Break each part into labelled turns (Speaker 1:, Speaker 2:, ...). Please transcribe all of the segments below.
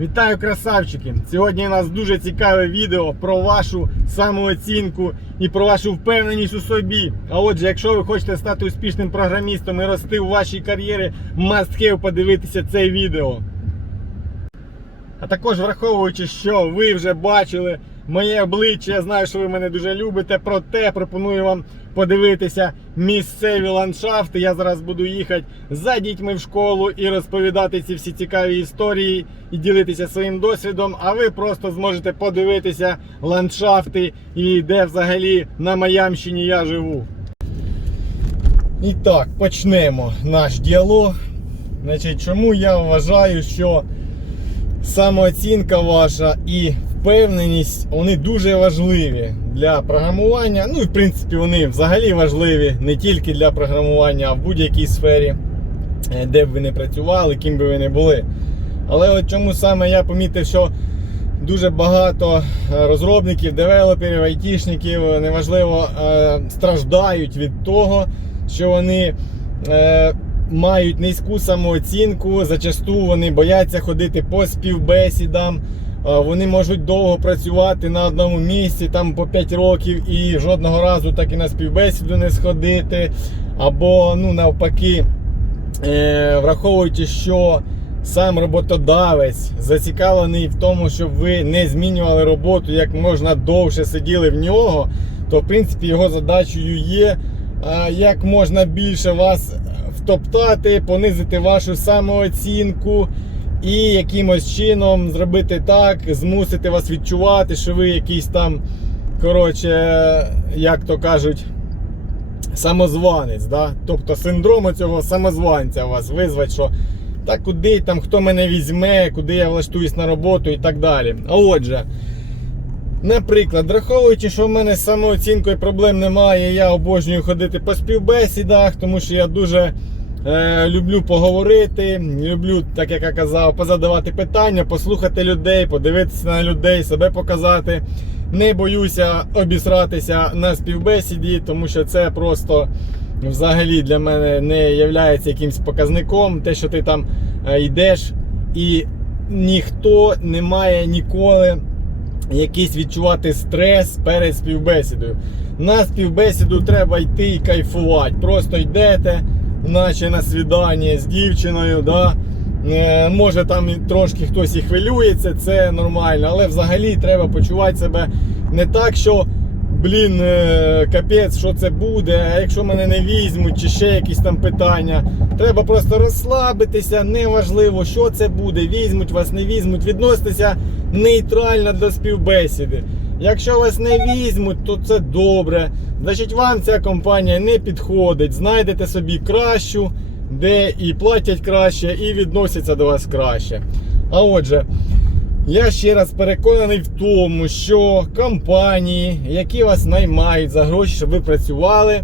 Speaker 1: Вітаю, красавчики! Сьогодні у нас дуже цікаве відео про вашу самооцінку і про вашу впевненість у собі. А отже, якщо ви хочете стати успішним програмістом і рости у вашій кар'єрі, must have подивитися це відео. А також враховуючи, що ви вже бачили моє обличчя, я знаю, що ви мене дуже любите. Проте пропоную вам подивитися місцеві ландшафти. Я зараз буду їхати за дітьми в школу і розповідати ці всі цікаві історії і ділитися своїм досвідом. А ви просто зможете подивитися ландшафти і де взагалі на Маямщині я живу. І так, почнемо наш діалог. Значить, чому я вважаю, що самооцінка ваша і впевненість вони дуже важливі для програмування. Ну і в принципі вони взагалі важливі не тільки для програмування, а в будь-якій сфері, е, де б ви не працювали, ким би ви не були. Але от чому саме я помітив, що дуже багато е, розробників, девелоперів, айтішників, неважливо, е, страждають від того, що вони. Мають низьку самооцінку, зачасту вони бояться ходити по співбесідам. Е, Вони можуть довго працювати на одному місці, там по 5 років, і жодного разу так і на співбесіду не сходити. Або ну навпаки, е, враховуючи, що сам роботодавець зацікавлений в тому, щоб ви не змінювали роботу як можна довше сиділи в нього, то в принципі його задачею є е, як можна більше вас втоптати, понизити вашу самооцінку і якимось чином зробити так, змусити вас відчувати, що ви якийсь там, коротше, як то кажуть, самозванець. Да? Тобто синдром цього самозванця вас визвать, що та куди там хто мене візьме, куди я влаштуюсь на роботу і так далі. А отже. Наприклад, враховуючи, що в мене з самооцінкою проблем немає, я обожнюю ходити по співбесідах, тому що я дуже люблю поговорити, люблю, так як я казав, позадавати питання, послухати людей, подивитися на людей, себе показати. Не боюся обісратися на співбесіді, тому що це просто взагалі для мене не є якимсь показником. Те, що ти там е, йдеш, і ніхто не має ніколи якийсь відчувати стрес перед співбесідою. На співбесіду треба йти і кайфувати. Просто йдете, наче на свідання з дівчиною. Да? Е, може там трошки хтось і хвилюється, це нормально, але взагалі треба почувати себе не так, що. Блін, е, капець, що це буде, а якщо мене не візьмуть, чи ще якісь там питання. Треба просто розслабитися, неважливо, що це буде, візьмуть вас, не візьмуть, відноситися нейтрально до співбесіди. Якщо вас не візьмуть, то це добре. Значить, вам ця компанія не підходить. Знайдете собі кращу, де і платять краще, і відносяться до вас краще. А отже. Я ще раз переконаний в тому, що компанії, які вас наймають за гроші, щоб ви працювали,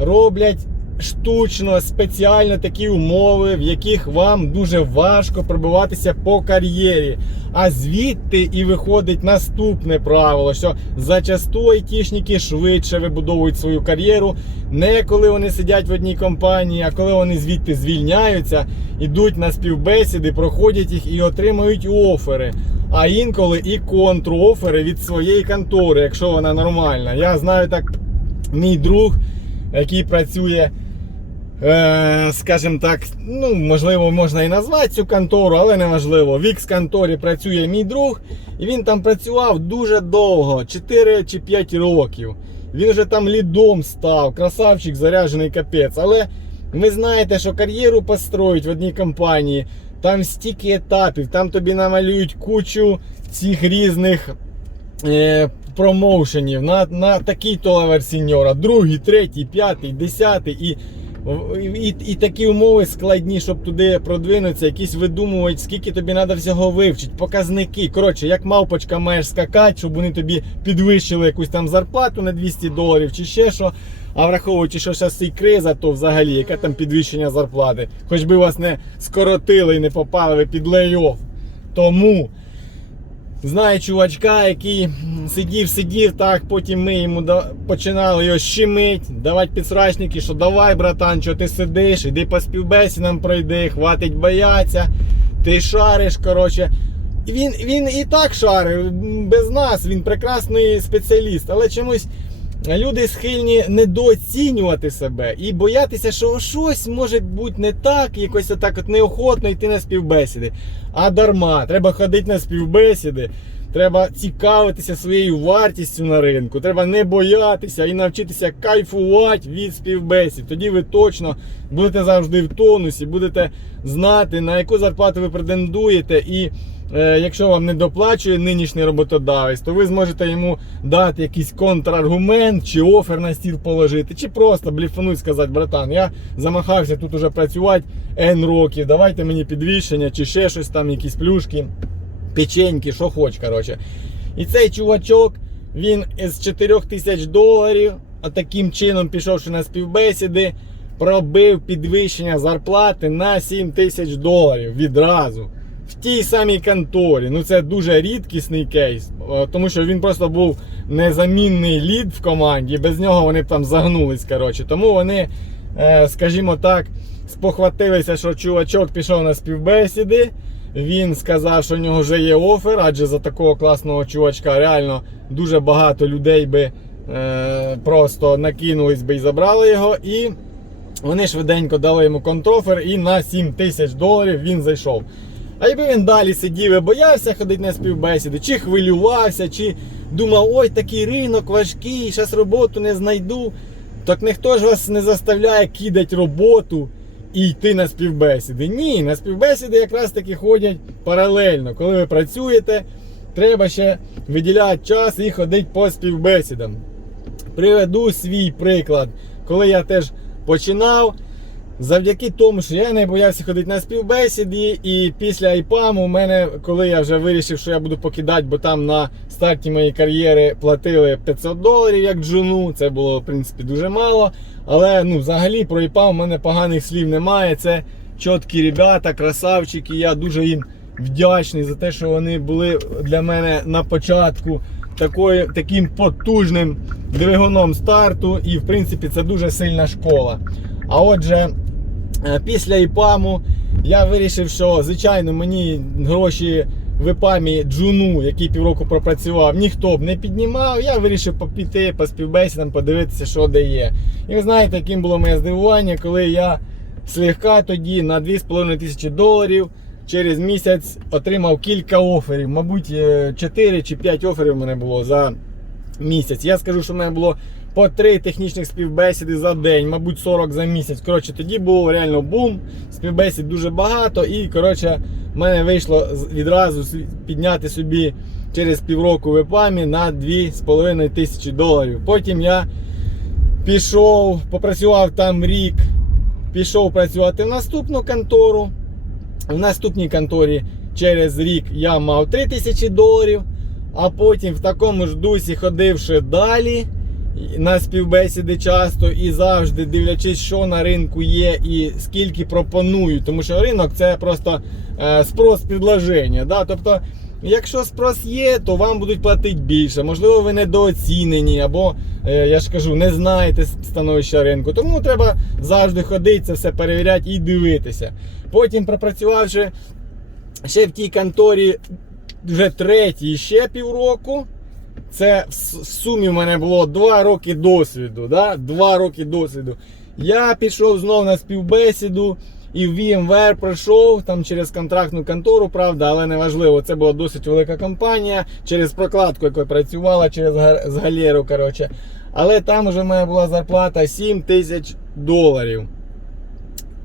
Speaker 1: роблять штучно, спеціально такі умови, в яких вам дуже важко пробиватися по кар'єрі. А звідти і виходить наступне правило, що зачасту айтішники швидше вибудовують свою кар'єру, не коли вони сидять в одній компанії, а коли вони звідти звільняються, ідуть на співбесіди, проходять їх і отримують офери. А інколи і контрофери від своєї контори, якщо вона нормальна. Я знаю так, мій друг, який працює скажімо так, ну, можливо, можна і назвати цю контору, але не важливо. В X конторі працює мій друг, і він там працював дуже довго, 4 чи 5 років. Він вже там лідом став, красавчик заряджений капець. Але ви знаєте, що кар'єру построїть в одній компанії, там стільки етапів, там тобі намалюють кучу цих різних. Е, промоушенів на на такий то левер сеньора, другий, третій, п'ятий, десятий і і, і такі умови складні, щоб туди продвинутися, якісь видумують, скільки тобі треба всього вивчити, показники. Коротше, як мавпочка маєш скакати, щоб вони тобі підвищили якусь там зарплату на 200 доларів чи ще що. А враховуючи, що зараз і криза, то взагалі яке там підвищення зарплати. Хоч би вас не скоротили і не попали під лей-офф. Тому. Знаю чувачка, який сидів, сидів, так, потім ми йому починали його щемить, давати підсрачники, що давай, братан, що ти сидиш, іди по співбесідам пройди, хватить бояться, ти шариш, коротше. він, він і так шарив, без нас, він прекрасний спеціаліст, але чомусь люди схильні недооцінювати себе і боятися, що щось може бути не так, якось отак от неохотно йти на співбесіди. А дарма, треба ходити на співбесіди. Треба цікавитися своєю вартістю на ринку. Треба не боятися і навчитися кайфувати від співбесід. Тоді ви точно будете завжди в тонусі, будете знати, на яку зарплату ви претендуєте. І якщо вам не доплачує нинішній роботодавець, то ви зможете йому дати якийсь контраргумент чи офер на стіл положити, чи просто бліфануть сказати, братан, я замахався тут уже працювати N років, давайте мені підвищення, чи ще щось там, якісь плюшки печеньки, що хоч, коротше. І цей чувачок, він з 4 тисяч доларів, а таким чином пішовши на співбесіди, пробив підвищення зарплати на 7 тисяч доларів відразу. В тій самій конторі. Ну це дуже рідкісний кейс, е, тому що він просто був незамінний лід в команді. Без нього вони б там загнулись. коротше. Тому вони, е, скажімо так, спохватилися, що чувачок пішов на співбесіди. Він сказав, що в нього вже є офер, адже за такого класного чувачка реально дуже багато людей би е, просто накинулись би і забрали його. І вони швиденько дали йому контрофер і на 7 тисяч доларів він зайшов. А якби він далі сидів і боявся ходити на співбесіди, чи хвилювався, чи думав, ой, такий ринок важкий, зараз роботу не знайду. Так ніхто ж вас не заставляє кидати роботу і йти на співбесіди. Ні, на співбесіди якраз таки ходять паралельно. Коли ви працюєте, треба ще виділяти час і ходити по співбесідам. Приведу свій приклад, коли я теж починав. Завдяки тому, що я не боявся ходити на співбесіді, і після ІПАМу у мене, коли я вже вирішив, що я буду покидати, бо там на старті моєї кар'єри платили 500 доларів як джуну, це було в принципі дуже мало. Але ну, взагалі про ІПАМ у мене поганих слів немає. Це чіткі ребята, красавчики. Я дуже їм вдячний за те, що вони були для мене на початку такою, таким потужним двигуном старту. І в принципі це дуже сильна школа. А отже. Е, Після ІПАМу я вирішив, що звичайно мені гроші в ІПАМі Джуну, який півроку пропрацював, ніхто б не піднімав. Я вирішив піти по співбесідам, подивитися, що де є. І ви знаєте, яким було моє здивування, коли я слегка тоді на 2,5 тисячі доларів через місяць отримав кілька оферів. Мабуть, 4 чи 5 оферів в мене було за місяць. Я скажу, що в мене було по 3 технічних співбесіди за день, мабуть, 40 за місяць. Коротше, тоді був реально бум. Співбесід дуже багато. І коротше, в мене вийшло відразу підняти собі через півроку в ЕПАМі на 2,5 тисячі доларів. Потім я пішов, попрацював там рік, пішов працювати в наступну контору. В наступній конторі через рік я мав 3 тисячі доларів, а потім в такому ж дусі ходивши далі на співбесіди часто і завжди дивлячись, що на ринку є і скільки пропонують. Тому що ринок це просто е, спрос підложення. Да? Тобто, якщо спрос є, то вам будуть платити більше. Можливо, ви недооцінені, або е, я ж кажу, не знаєте становища ринку. Тому треба завжди ходити, це все перевіряти і дивитися. Потім пропрацювавши ще в тій конторі вже третій ще півроку. Це в сумі в мене було 2 роки досвіду. Да? 2 роки досвіду. Я пішов знову на співбесіду і в VMware пройшов там через контрактну контору, правда, але не важливо. Це була досить велика компанія через прокладку, якою працювала через з галеру. Коротше. Але там вже в мене була зарплата 7 тисяч доларів.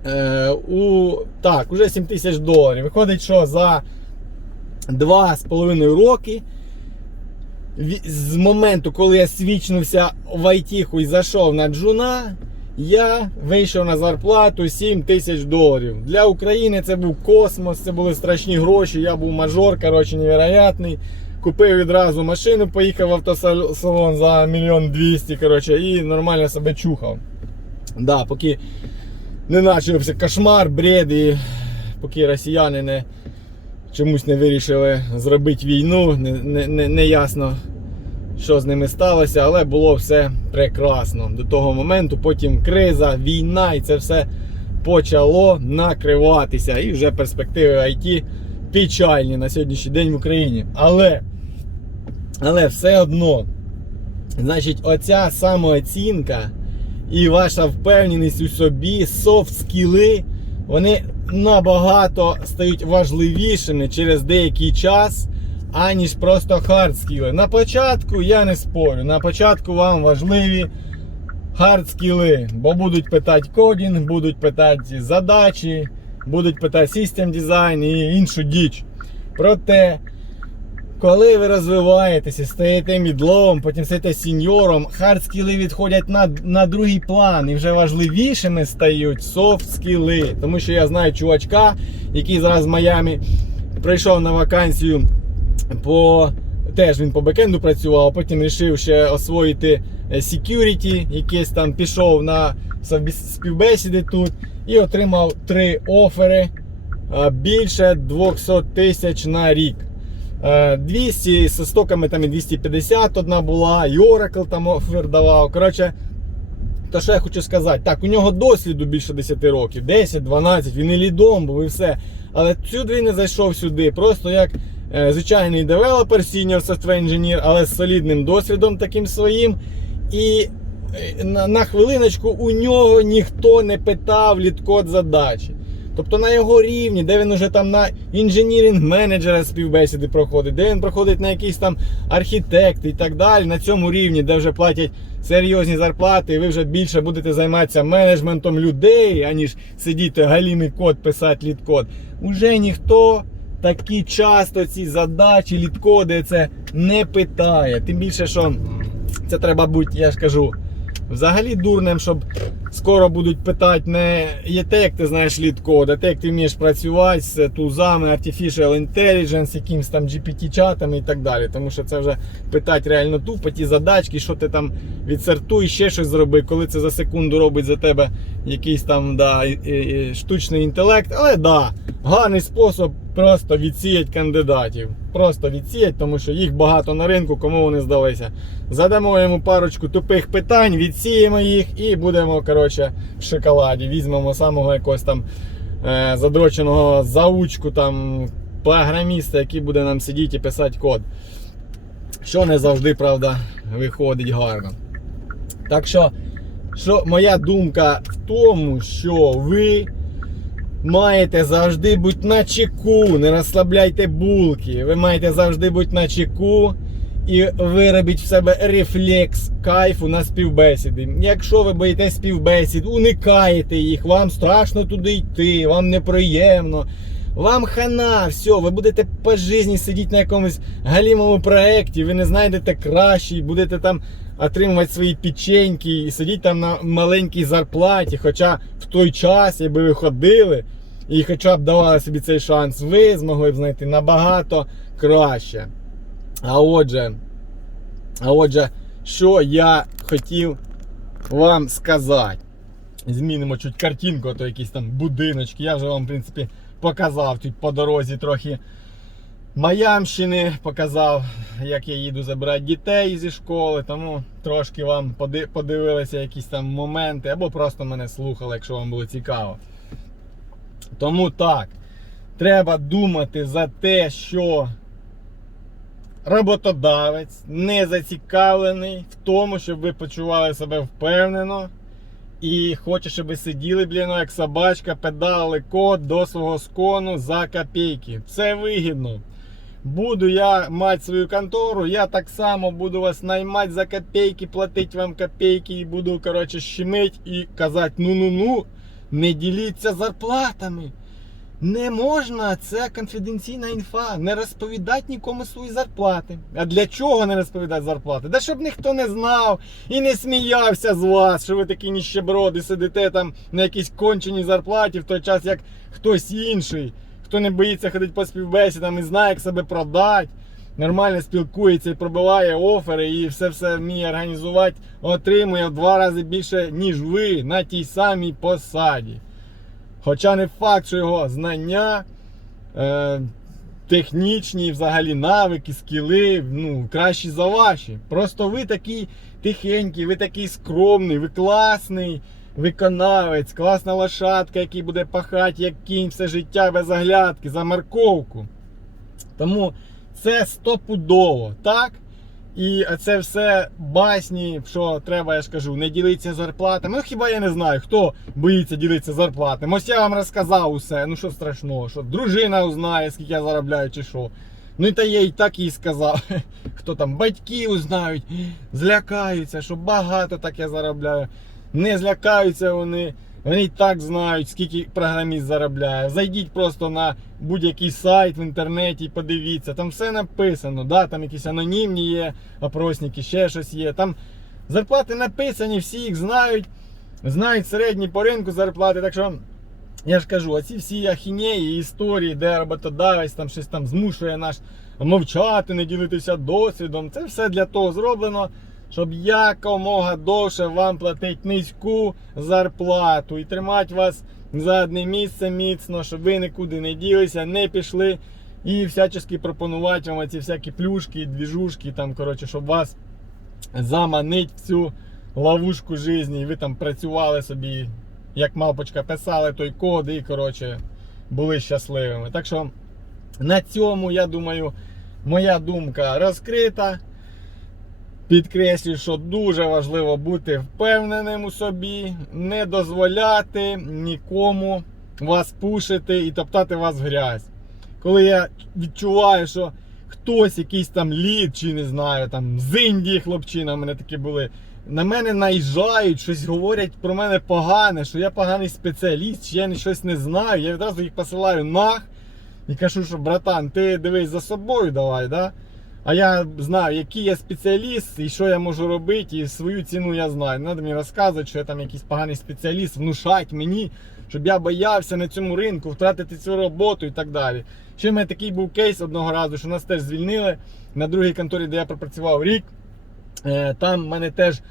Speaker 1: Е, у, так, уже 7 тисяч доларів. Виходить, що за 2,5 роки з моменту, коли я свічнувся в айтіху і зайшов на джуна, я вийшов на зарплату 7 тисяч доларів. Для України це був космос, це були страшні гроші. Я був мажор, коротше, невероятний. Купив відразу машину, поїхав в автосалон за мільйон двісті, коротше, і нормально себе чухав. Да, поки не почався кошмар, бред, і поки росіяни не чомусь не вирішили зробити війну, не, не, не, не ясно, що з ними сталося, але було все прекрасно до того моменту. Потім криза, війна, і це все почало накриватися. І вже перспективи IT печальні на сьогоднішній день в Україні. Але, але все одно, значить, оця самооцінка і ваша впевненість у собі, софт скіли, вони набагато стають важливішими через деякий час, аніж просто хардскіли. На початку я не спорю. На початку вам важливі хардскіли, бо будуть питати кодінг, будуть питати задачі, будуть питати систем дизайн і іншу діч. Проте, коли ви розвиваєтеся, стаєте мідлом, потім стаєте сіньором, хард скіли відходять на, на другий план і вже важливішими стають софт скіли. Тому що я знаю чувачка, який зараз в Майамі прийшов на вакансію по. Теж він по бекенду працював, а потім вирішив ще освоїти е, security, якийсь там пішов на співбесіди тут і отримав три офери більше 200 тисяч на рік. Е, 200 з стоками там і 250 одна була, і Oracle там офер давав. Коротше, то що я хочу сказати, так, у нього досвіду більше 10 років, 10-12, він і лідом був і все. Але сюди він не зайшов сюди, просто як е, звичайний девелопер, senior software engineer, але з солідним досвідом таким своїм. І е, на, на хвилиночку у нього ніхто не питав лідкод задачі. Тобто на його рівні, де він уже там на інженірінг менеджера співбесіди проходить, де він проходить на якісь там архітекти і так далі, на цьому рівні, де вже платять серйозні зарплати, і ви вже більше будете займатися менеджментом людей, аніж сидіти галімий код, писати лідкод. Уже ніхто такі часто ці задачі, лідкоди це не питає. Тим більше, що це треба бути, я ж кажу, взагалі дурним, щоб скоро будуть питати не є те, як ти знаєш лід-код, а те, як ти вмієш працювати з тузами, Artificial Intelligence, якимсь там GPT-чатами і так далі. Тому що це вже питати реально тупо, ті задачки, що ти там відсортуй, ще щось зроби, коли це за секунду робить за тебе якийсь там да, штучний інтелект. Але да, гарний спосіб просто відсіять кандидатів. Просто відсіять, тому що їх багато на ринку, кому вони здалися. Задамо йому парочку тупих питань, відсіємо їх і будемо коротше, в шоколаді. Візьмемо самого якогось там е, задроченого заучку там програміста, який буде нам сидіти і писати код. Що не завжди, правда, виходить гарно. Так що, що моя думка в тому, що ви маєте завжди бути на чеку, не розслабляйте булки. Ви маєте завжди бути на чеку і виробіть в себе рефлекс кайфу на співбесіди. Якщо ви боїтесь співбесід, уникаєте їх, вам страшно туди йти, вам неприємно. Вам хана, все, ви будете по житті сидіти на якомусь галімому проєкті, ви не знайдете кращий, будете там отримувати свої печеньки і сидіти там на маленькій зарплаті. Хоча в той час, якби ви ходили і хоча б давали собі цей шанс, ви змогли б знайти набагато краще. А отже, а отже, що я хотів вам сказати. Змінимо чуть картинку, а то якісь там будиночки. Я вже вам, в принципі, показав тут по дорозі трохи Маямщини, показав, як я їду забирати дітей зі школи. Тому трошки вам подивилися якісь там моменти, або просто мене слухали, якщо вам було цікаво. Тому так, треба думати за те, що роботодавець не зацікавлений в тому, щоб ви почували себе впевнено. І хоче, щоб ви сиділи, блін, як собачка, педали код до свого скону за копійки. Це вигідно. Буду я мати свою контору, я так само буду вас наймати за копійки, платити вам копійки і буду, коротше, щемить і казати, ну-ну-ну, не діліться зарплатами. Не можна, це конфіденційна інфа. Не розповідати нікому свої зарплати. А для чого не розповідати зарплати? Да щоб ніхто не знав і не сміявся з вас, що ви такі ніщеброди сидите там на якійсь конченій зарплаті в той час, як хтось інший, хто не боїться ходити по співбесідам і знає, як себе продати. Нормально спілкується і пробиває офери і все все вміє організувати, отримує в два рази більше, ніж ви на тій самій посаді. Хоча не факт, що його знання, е, технічні взагалі навики, скіли ну, кращі за ваші. Просто ви такий тихенький, ви такий скромний, ви класний виконавець, класна лошадка, який буде пахати як кінь все життя без оглядки за морковку. Тому це стопудово, так? І це все басні, що треба, я ж кажу, не ділитися зарплатами. Ну хіба я не знаю, хто боїться ділитися зарплатами. Ось я вам розказав усе. Ну що страшного, що дружина узнає, скільки я заробляю, чи що. Ну та я і так їй сказав. Хто там батьки узнають, злякаються, що багато так я заробляю. Не злякаються вони. Вони і так знають, скільки програміст заробляє. Зайдіть просто на будь-який сайт в інтернеті подивіться. Там все написано. Да? Там якісь анонімні є опросники, ще щось є. Там зарплати написані, всі їх знають. Знають середні по ринку зарплати. Так що я ж кажу, оці всі ахінеї, історії, де роботодавець там щось там змушує наш мовчати, не ділитися досвідом. Це все для того зроблено, щоб якомога довше вам платити низьку зарплату і тримати вас за одне місце міцно, щоб ви нікуди не ділися, не пішли. І всячески пропонувати вам ці всякі плюшки, двіжушки, там, коротше, щоб вас заманить в цю ловушку житті, і ви там працювали собі, як мавпочка, писали той код і, коротше, були щасливими. Так що на цьому, я думаю, моя думка розкрита. Підкреслюю, що дуже важливо бути впевненим у собі, не дозволяти нікому вас пушити і топтати вас в грязь. Коли я відчуваю, що хтось, якийсь там лід, чи не знаю, там з Індії хлопчина, у мене такі були, на мене наїжджають, щось говорять про мене погане, що я поганий спеціаліст, чи я щось не знаю, я відразу їх посилаю нах і кажу, що братан, ти дивись за собою давай, да? А я знаю, який я спеціаліст і що я можу робити, і свою ціну я знаю. Не треба мені розказувати, що я там якийсь поганий спеціаліст, внушать мені, щоб я боявся на цьому ринку втратити цю роботу і так далі. Ще в мене такий був кейс одного разу, що нас теж звільнили на другій конторі, де я пропрацював рік. Е, Там в мене теж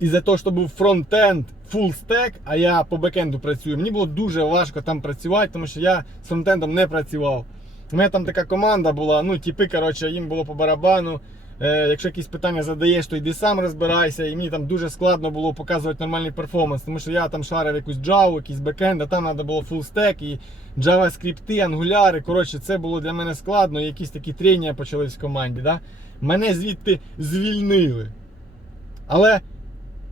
Speaker 1: із-за того, що був фронтенд, stack, а я по бекенду працюю. Мені було дуже важко там працювати, тому що я з фронтендом не працював. У мене там така команда була, ну, типи, коротше, їм було по барабану. Е, якщо якісь питання задаєш, то йди сам розбирайся. І мені там дуже складно було показувати нормальний перформанс, тому що я там шарив якусь Java, якийсь бекенд, а там треба було stack і JavaScript, Angular. Коротше, це було для мене складно, і якісь такі тренія почались в команді. Да? Мене звідти звільнили. Але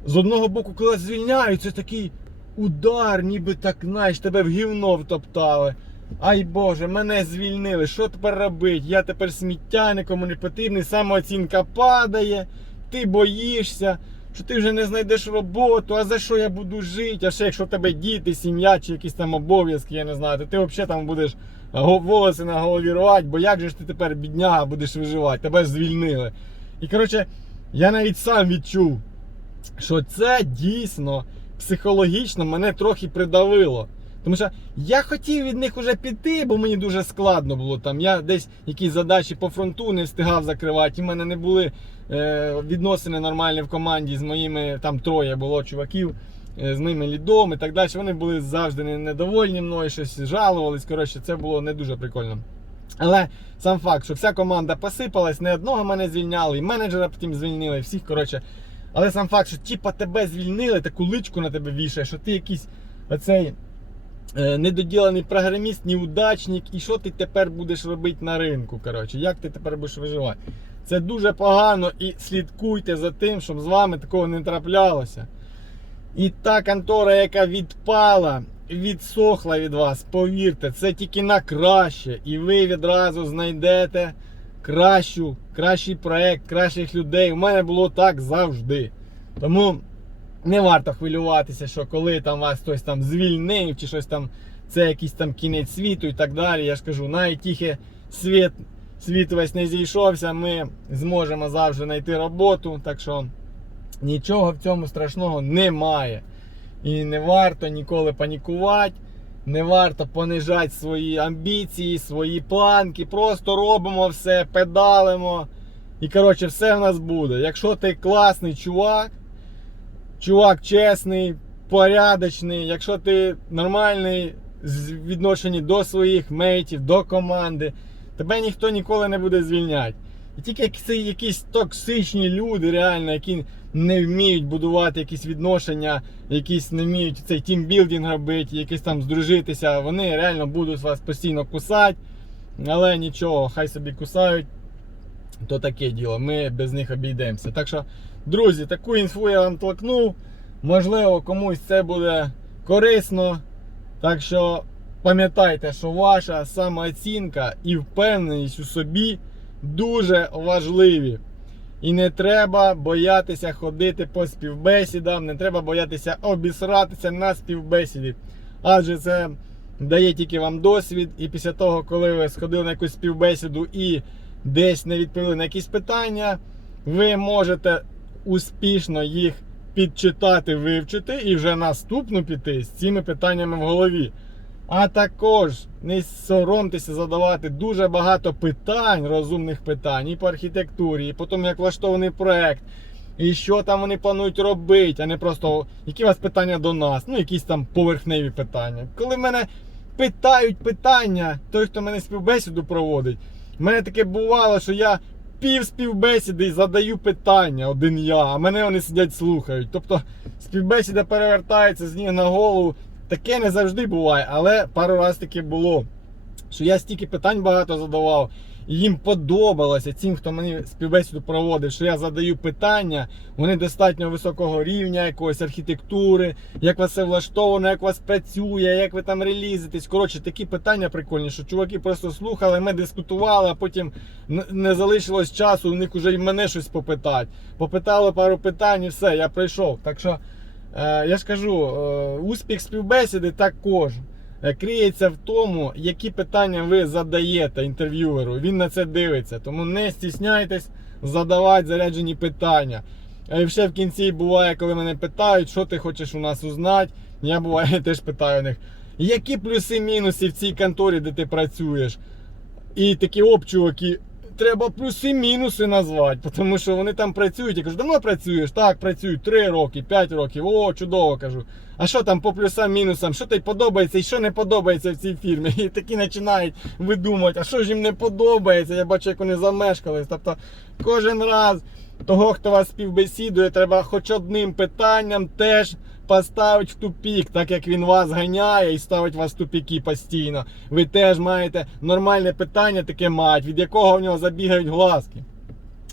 Speaker 1: з одного боку, коли звільняють, це такий удар, ніби так, знаєш, тебе в гівно втоптали. Ай Боже, мене звільнили. Що тепер робити? Я тепер сміття, нікому не потрібний, самооцінка падає, ти боїшся, що ти вже не знайдеш роботу, а за що я буду жити? А ще якщо в тебе діти, сім'я чи якісь там обов'язки, я не знаю, то ти взагалі там будеш волоси на голові рвати, бо як же ж ти тепер бідняга будеш виживати? Тебе звільнили. І коротше, я навіть сам відчув, що це дійсно психологічно мене трохи придавило. Тому що я хотів від них уже піти, бо мені дуже складно було там. Я десь якісь задачі по фронту не встигав закривати. І в мене не були е, відносини нормальні в команді з моїми там троє було чуваків, е, з моїми лідом і так далі. Вони були завжди недовольні мною, щось жалувались. Коротше, це було не дуже прикольно. Але сам факт, що вся команда посипалась, не одного мене звільняли, і менеджера потім звільнили, всіх, коротше. Але сам факт, що типа тебе звільнили, таку личку на тебе вішає, що ти якийсь оцей недоділений програміст, неудачник, і що ти тепер будеш робити на ринку? Коротше, як ти тепер будеш виживати? Це дуже погано і слідкуйте за тим, щоб з вами такого не траплялося. І та контора, яка відпала, відсохла від вас, повірте, це тільки на краще. І ви відразу знайдете кращу, кращий проект, кращих людей. У мене було так завжди. Тому не варто хвилюватися, що коли там вас хтось там звільнив, чи щось там, це якийсь там кінець світу і так далі. Я ж кажу, навіть тільки світ, світ весь не зійшовся, ми зможемо завжди знайти роботу. Так що нічого в цьому страшного немає. І не варто ніколи панікувати, не варто понижати свої амбіції, свої планки. Просто робимо все, педалимо. І коротше, все в нас буде. Якщо ти класний чувак, чувак чесний, порядочний, якщо ти нормальний з відношенні до своїх мейтів, до команди, тебе ніхто ніколи не буде звільняти. І тільки це якісь токсичні люди, реально, які не вміють будувати якісь відношення, якісь не вміють цей тімбілдинг робити, якийсь там здружитися, вони реально будуть вас постійно кусати. Але нічого, хай собі кусають, то таке діло, ми без них обійдемося. Так що, друзі, таку інфу я вам толкнув. Можливо, комусь це буде корисно. Так що пам'ятайте, що ваша самооцінка і впевненість у собі дуже важливі. І не треба боятися ходити по співбесідам, не треба боятися обісратися на співбесіді. Адже це дає тільки вам досвід, і після того, коли ви сходили на якусь співбесіду і десь не відповіли на якісь питання, ви можете успішно їх підчитати, вивчити і вже наступну піти з цими питаннями в голові. А також не соромтеся задавати дуже багато питань, розумних питань і по архітектурі, і по тому, як влаштований проект, і що там вони планують робити, а не просто які у вас питання до нас, ну якісь там поверхневі питання. Коли мене питають питання, той, хто мене співбесіду проводить, в мене таке бувало, що я пів співбесіди і задаю питання один я, а мене вони сидять слухають. Тобто співбесіда перевертається з ніг на голову. Таке не завжди буває, але пару разів таке було. Що я стільки питань багато задавав, їм подобалося цим, хто мені співбесіду проводив, що я задаю питання, вони достатньо високого рівня, якоїсь архітектури, як вас все влаштовано, як вас працює, як ви там релізитесь. Коротше, такі питання прикольні, що чуваки просто слухали, ми дискутували, а потім не залишилось часу, у них вже й мене щось попитати. Попитали пару питань і все, я прийшов. Так що. Е, Я ж кажу, е, успіх співбесіди також криється в тому, які питання ви задаєте інтерв'юеру. Він на це дивиться. Тому не стісняйтесь задавати заряджені питання. І ще в кінці буває, коли мене питають, що ти хочеш у нас узнати. Я буває теж питаю у них, які плюси-мінуси в цій конторі, де ти працюєш. І такі оп, чуваки, треба плюси-мінуси назвати, тому що вони там працюють. Я кажу, давно працюєш? Так, працюю 3 роки, 5 років. О, чудово кажу. А що там по плюсам-мінусам? Що тобі подобається і що не подобається в цій фірмі? І такі починають видумувати, а що ж їм не подобається? Я бачу, як вони замешкались. Тобто кожен раз того, хто вас співбесідує, треба хоч одним питанням теж поставить в тупік, так як він вас ганяє і ставить вас в тупіки постійно. Ви теж маєте нормальне питання таке мати, від якого в нього забігають глазки.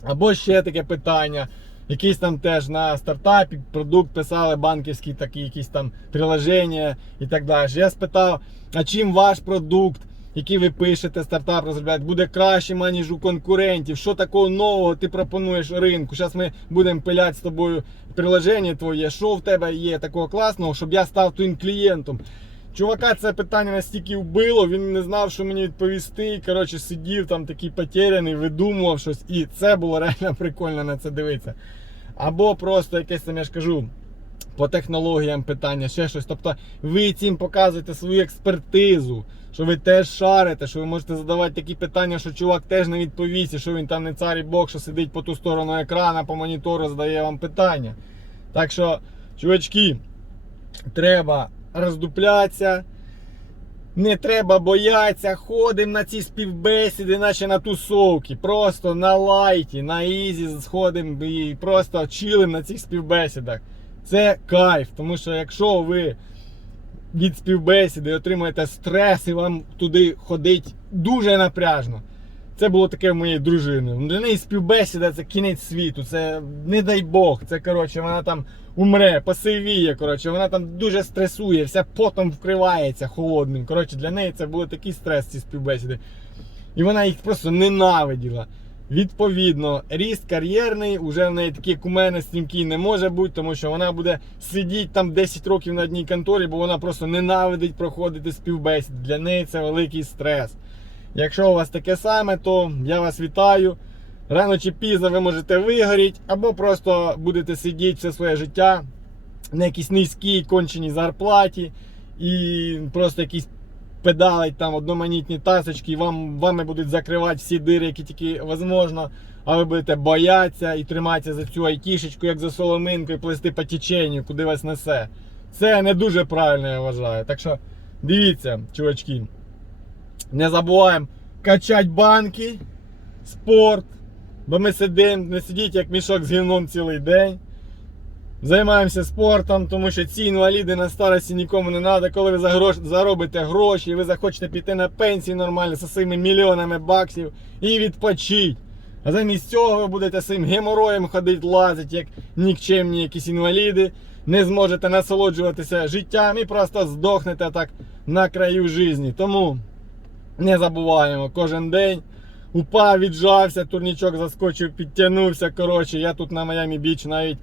Speaker 1: Або ще таке питання. Якийсь там теж на стартапі продукт писали банківські такі якісь там приложення і так далі. Я спитав, а чим ваш продукт, який ви пишете, стартап розробляєте, буде кращим, аніж у конкурентів? Що такого нового ти пропонуєш ринку? Зараз ми будемо пиляти з тобою приложення твоє, що в тебе є такого класного, щоб я став твоїм клієнтом. Чувака це питання настільки вбило, він не знав, що мені відповісти. Коротше, сидів там такий потеряний, видумував щось. І це було реально прикольно на це дивитися. Або просто якесь там, я ж кажу, по технологіям питання, ще щось. Тобто ви цим показуєте свою експертизу, що ви теж шарите, що ви можете задавати такі питання, що чувак теж не відповість, і що він там не цар і Бог, що сидить по ту сторону екрана, по монітору, задає вам питання. Так що, чувачки, треба роздуплятися. Не треба боятися, ходимо на ці співбесіди, наче на тусовки. Просто на лайті, на ізі сходимо і просто чилимо на цих співбесідах. Це кайф, тому що якщо ви від співбесіди отримуєте стрес і вам туди ходить дуже напряжно. Це було таке в моєї дружини. Для неї співбесіда це кінець світу. Це не дай Бог. Це коротше, вона там умре, посивіє. Коротше, вона там дуже стресує, вся потом вкривається холодним. Коротше, для неї це були такі стрес, ці співбесіди. І вона їх просто ненавиділа. Відповідно, ріст кар'єрний, уже в неї такий як стрімкий не може бути, тому що вона буде сидіти там 10 років на одній конторі, бо вона просто ненавидить проходити співбесід. Для неї це великий стрес. Якщо у вас таке саме, то я вас вітаю. Рано чи пізно ви можете вигоріти, або просто будете сидіти все своє життя на якійсь низькій конченій зарплаті і просто якісь педалить там одноманітні тасочки, і вам, вами будуть закривати всі дири, які тільки можливо, а ви будете боятися і триматися за цю айтішечку, як за соломинку, і плести по теченню, куди вас несе. Це не дуже правильно, я вважаю. Так що дивіться, чувачки. Не забуваємо качати банки, спорт. Бо ми сидимо, не сидіть як мішок з гівном цілий день. Займаємося спортом, тому що ці інваліди на старості нікому не треба. Коли ви заробите гроші, ви захочете піти на пенсію нормально зі своїми мільйонами баксів і відпочить. А замість цього ви будете своїм геморроєм ходити, лазити, як нікчемні якісь інваліди, не зможете насолоджуватися життям і просто здохнете так на краю житті. Тому не забуваємо кожен день. Упав, віджався, турнічок заскочив, підтягнувся. Коротше, я тут на Майамі Біч навіть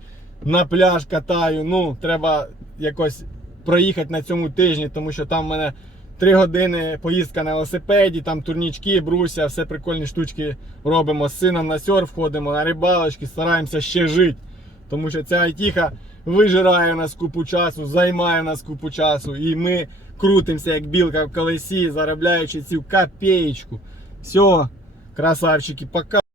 Speaker 1: на пляж катаю. Ну, треба якось проїхати на цьому тижні, тому що там в мене 3 години поїздка на велосипеді, там турнічки, бруся, все прикольні штучки робимо. З сином на серф ходимо, на рибалочки, стараємося ще жити. Тому що ця айтіха вижирає в нас купу часу, займає в нас купу часу. І ми крутимося як білка в колесі, заробляючи цю копеечку. Все, красавчики, пока.